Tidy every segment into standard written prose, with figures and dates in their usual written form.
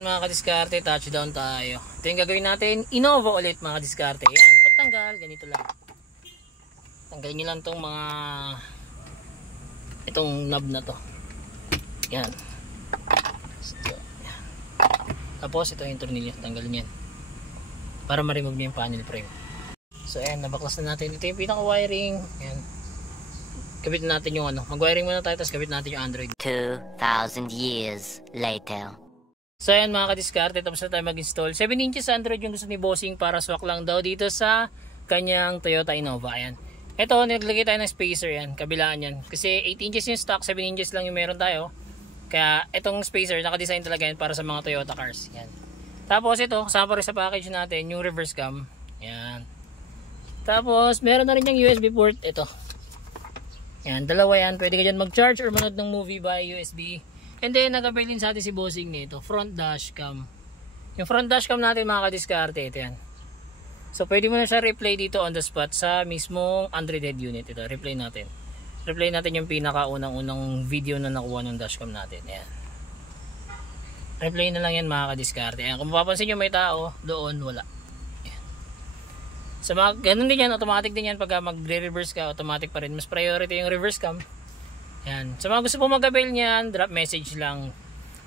Mga kadiskarte, touchdown tayo. Ito yung gagawin natin, Innova ulit mga kadiskarte. Yan, pagtanggal, ganito lang. Tanggalin nyo lang itong mga itong knob na to. Yan. Tapos ito yung tornilyo, tanggalin yan para ma-remove nyo yung panel frame. So ayan, nabaklas na natin. Ito yung pinaka wiring. Yan, kabit natin yung ano, mag-wiring muna tayo, tapos kabit natin yung Android. 2,000 years later. So ayan mga kadiskarte, tapos na tayo mag-install. 7 inches Android yung gusto ni Bossing para swak lang daw dito sa kanyang Toyota Innova. Ayan. Ito, naglagay tayo ng spacer yan, kabilaan yan. Kasi 8 inches yung stock, 7 inches lang yung meron tayo. Kaya itong spacer, nakadesign talaga yan para sa mga Toyota cars. Yan. Tapos ito, kasama pa rin sa package natin, yung reverse cam. Yan. Tapos meron na rin yung USB port. Ito. Yan, dalawa yan. Pwede ka dyan mag-charge or manood ng movie by USB. And then, nag-avail din sa atin si Bossing nito, front dashcam. Yung front dashcam natin mga kadiskarte, ito yan. So, pwede mo na siya replay dito on the spot sa mismong Android head unit. Ito, replay natin. Replay natin yung pinaka-unang video na nakuha ng dashcam natin. Ayan. Replay na lang yan mga kadiskarte. Ayan, kung mapapansin nyo may tao, doon wala. Ayan. So, ganun din yan, automatic din yan. Pag magre-reverse ka, automatic pa rin. Mas priority yung reverse cam. Yan. Sa mga gusto po mag-avail niyan, drop message lang.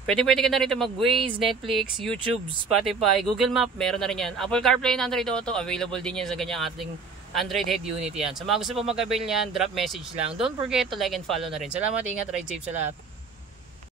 Pwede ka na rito mag-Waze, Netflix, YouTube, Spotify, Google Map, meron na rin yan. Apple CarPlay and Android Auto, available din yan sa ganyang ating Android head unit yan. Sa mga gusto po mag-avail niyan, drop message lang. Don't forget to like and follow na rin. Salamat, ingat, ride safe sa lahat.